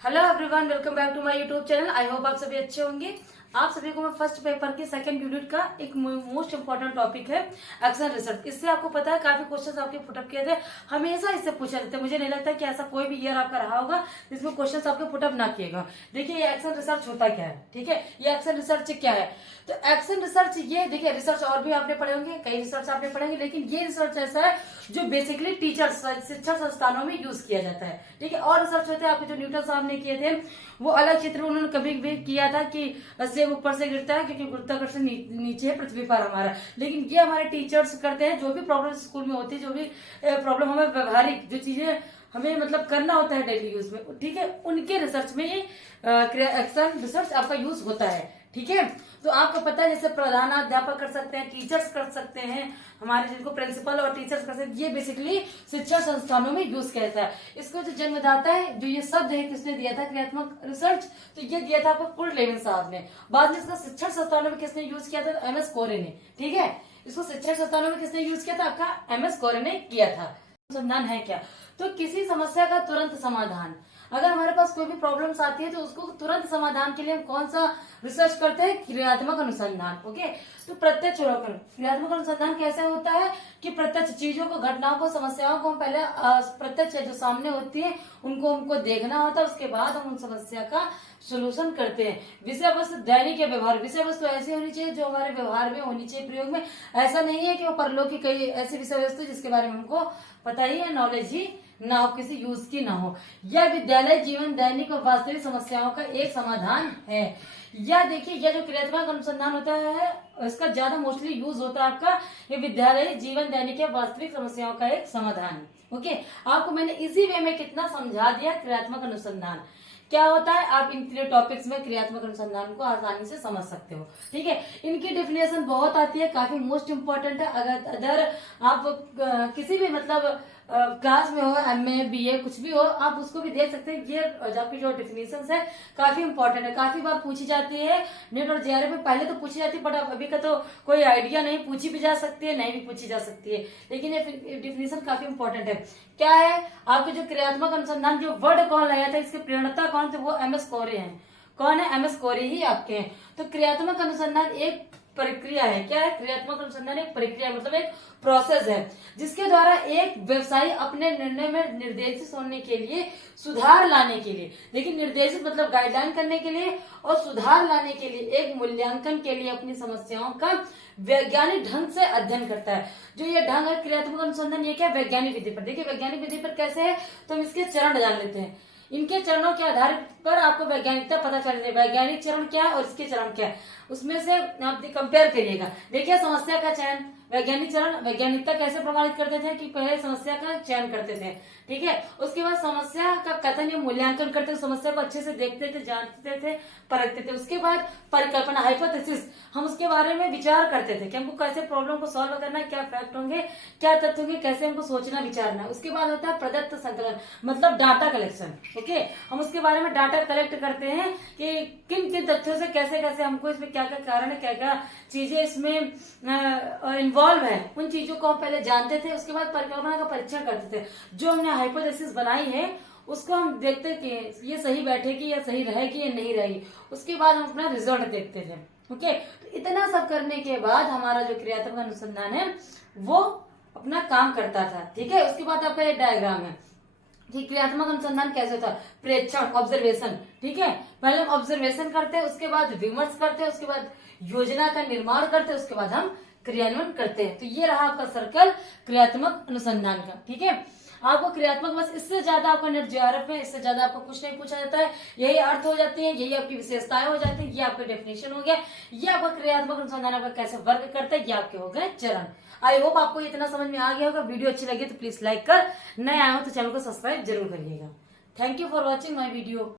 Hello everyone, welcome back to my YouTube channel. I hope आप सभी अच्छे होंगे। आप सभी को मैं फर्स्ट पेपर की सेकंड यूनिट का एक मोस्ट इंपॉर्टेंट टॉपिक है एक्शन रिसर्च। इससे आपको पता है काफी क्वेश्चंस आपके पुटअप किए थे, हमेशा इससे पूछे जाते हैं। मुझे नहीं लगता कि ऐसा कोई भी ईयर आपका रहा होगा जिसमें क्वेश्चंस आपके पुटअप ना किएगा। देखिए ये एक्शन रिसर्च होता क्या है, ठीक है, ये एक्शन रिसर्च क्या है। तो एक्शन रिसर्च ये देखिए, रिसर्च और भी आपने पढ़े होंगे, कई रिसर्च आपने पढ़ेंगे, लेकिन ये रिसर्च ऐसा है जो बेसिकली टीचर्स शिक्षण संस्थानों में यूज किया जाता है, ठीक है। और रिसर्च होते हैं आपके जो न्यूटन साहब ने किए थे, वो अलग चित्र उन्होंने कभी भी किया था कि सेब ऊपर से गिरता है क्योंकि गुरुत्वाकर्षण नीचे है पृथ्वी पर हमारा। लेकिन ये हमारे टीचर्स करते हैं, जो भी प्रॉब्लम स्कूल में होती है, जो भी प्रॉब्लम हमें व्यवहारिक जो चीजें हमें मतलब करना होता है डेली यूज में, ठीक है, उनके रिसर्च में ये एक्शन रिसर्च आपका यूज होता है, ठीक है। तो आपको पता है जैसे प्रधानाध्यापक कर सकते हैं, टीचर्स कर सकते हैं, हमारे जिनको प्रिंसिपल और टीचर्स कर सकते हैं, ये बेसिकली शिक्षा संस्थानों में यूज किया जाता है। इसको जो जन्मदाता है, जो ये शब्द है, किसने दिया था, क्रियात्मक रिसर्च, तो ये दिया था आपको कुर्ट लेविन साहब ने। बाद में इसका शिक्षण संस्थानों में किसने यूज किया था, एम एस कोरे ने, ठीक है। इसको शिक्षण संस्थानों में किसने यूज किया था, आपका एम एस कोरे ने किया था। अनुसंधान है क्या, तो किसी समस्या का तुरंत समाधान। अगर हमारे पास कोई भी प्रॉब्लम्स आती है तो उसको तुरंत समाधान के लिए हम कौन सा रिसर्च करते हैं, क्रियात्मक अनुसंधान, ओके। तो प्रत्यक्ष अवलोकन, क्रियात्मक अनुसंधान कैसे होता है कि प्रत्यक्ष चीजों को, घटनाओं को, समस्याओं को हम पहले प्रत्यक्ष जो सामने होती है उनको हमको देखना होता है, उसके बाद हम उन समस्या का सोल्यूशन करते हैं। विषय वस्तु दैनिक या व्यवहार, विषय वस्तु ऐसी होनी चाहिए जो हमारे व्यवहार में होनी चाहिए, प्रयोग में। ऐसा नहीं है कि वो परलोक की कई ऐसी विषय वस्तु जिसके बारे में हमको पता ही है, नॉलेज ही ना हो, किसी यूज की ना हो। यह विद्यालय जीवन दैनिक और वास्तविक समस्याओं का एक समाधान है। या देखिए, यह जो क्रियात्मक अनुसंधान होता है इसका ज्यादा मोस्टली यूज होता है आपका ये विद्यालय जीवन दैनिक या वास्तविक समस्याओं का एक समाधान, ओके। आपको मैंने इसी वे में कितना समझा दिया क्रियात्मक अनुसंधान क्या होता है। आप इन 3 टॉपिक्स में क्रियात्मक अनुसंधान को आसानी से समझ सकते हो, ठीक है। इनकी डेफिनेशन बहुत आती है, काफी मोस्ट इंपॉर्टेंट है। अगर आप किसी भी मतलब क्लास में हो, एमए बीए कुछ भी हो, आप उसको भी देख सकते हैं। ये आपकी जो डेफिनेशन है काफी इंपॉर्टेंट है, काफी बार पूछी जाती है नेट और जेआरएफ में। पहले तो पूछी जाती है बट अभी का तो कोई आइडिया नहीं, पूछी भी जा सकती है, नहीं भी पूछी जा सकती है, लेकिन ये डेफिनेशन काफी इंपॉर्टेंट है। क्या है आपके जो क्रियात्मक अनुसंधान, जो वर्ड कौन लाया था, इसके प्रेरणता कौन थे, वो एम एस कोरे हैं। कौन है, एम एस कोरे ही आपके हैं। तो क्रियात्मक अनुसंधान एक प्रक्रिया है। क्या है, क्रियात्मक अनुसंधान एक प्रक्रिया मतलब एक प्रोसेस है जिसके द्वारा एक व्यवसायी अपने निर्णय में निर्देशित होने के लिए, सुधार लाने के लिए, देखिए निर्देशित मतलब गाइडलाइन करने के लिए और सुधार लाने के लिए, एक मूल्यांकन के लिए अपनी समस्याओं का वैज्ञानिक ढंग से अध्ययन करता है। जो ये ढंग है क्रियात्मक अनुसंधान, ये क्या, वैज्ञानिक विधि पर। देखिए वैज्ञानिक विधि पर कैसे है, तो हम इसके चरण जान लेते हैं। इनके चरणों के आधार पर आपको वैज्ञानिकता पता चल रही है, वैज्ञानिक चरण क्या है और इसके चरण क्या है, उसमें से आप कंपेयर करिएगा। देखिए समस्या का चयन, वैज्ञानिक चरण, वैज्ञानिकता कैसे प्रमाणित करते थे कि पहले समस्या का चयन करते थे, ठीक है। उसके बाद समस्या का कथन या मूल्यांकन करते थे, समस्या को अच्छे से देखते थे, जानते थे, परखते थे। उसके बाद परिकल्पना, हाइपोथेसिस, हम उसके बारे में विचार करते थे कि हमको कैसे प्रॉब्लम को सॉल्व करना है, क्या फैक्ट होंगे, क्या तथ्य होंगे, कैसे हमको सोचना विचारना है। उसके बाद होता है प्रदत्त संकलन मतलब डाटा कलेक्शन, ओके। हम उसके बारे में डाटा कलेक्ट करते हैं कि किन किन तथ्यों से कैसे कैसे हमको इसमें क्या क्या कारण है, क्या क्या चीजें इसमें इन्वॉल्व है, उन चीजों को हम पहले जानते थे। उसके बाद परिकल्पना का परीक्षण करते थे, जो हमने हाइपोथेसिस बनाई है उसको हम देखते कि ये सही बैठेगी या सही रहेगी या नहीं रहेगी। उसके बाद हम अपना रिजल्ट देखते थे, ओके। तो इतना सब करने के बाद हमारा जो क्रियात्मक अनुसंधान है वो अपना काम करता था, ठीक है। उसके बाद आपका ये डायग्राम है कि क्रियात्मक अनुसंधान कैसे होता है, प्रेक्षण, ऑब्जर्वेशन, ठीक है। पहले हम ऑब्जर्वेशन करते हैं, उसके बाद विमर्श करते हैं, उसके बाद योजना का निर्माण करते हैं, उसके बाद हम क्रियान्वयन करते हैं। तो ये रहा आपका सर्कल क्रियात्मक अनुसंधान का, ठीक है। आपको क्रियात्मक, बस इससे ज्यादा आपका नेट जेआरएफ में इससे ज्यादा आपको कुछ नहीं पूछा जाता है। यही अर्थ हो जाती है, यही आपकी विशेषताएं हो जाती है, ये आपका डेफिनेशन हो गया, ये आपका क्रियात्मक अनुसंधान आपका कैसे वर्क करता है, ये आपके हो गए चरण। आई होप आपको इतना समझ में आ गया होगा। वीडियो अच्छी लगी तो प्लीज लाइक कर, नए आए हो तो चैनल को सब्सक्राइब जरूर करिएगा। Thank you for watching my video.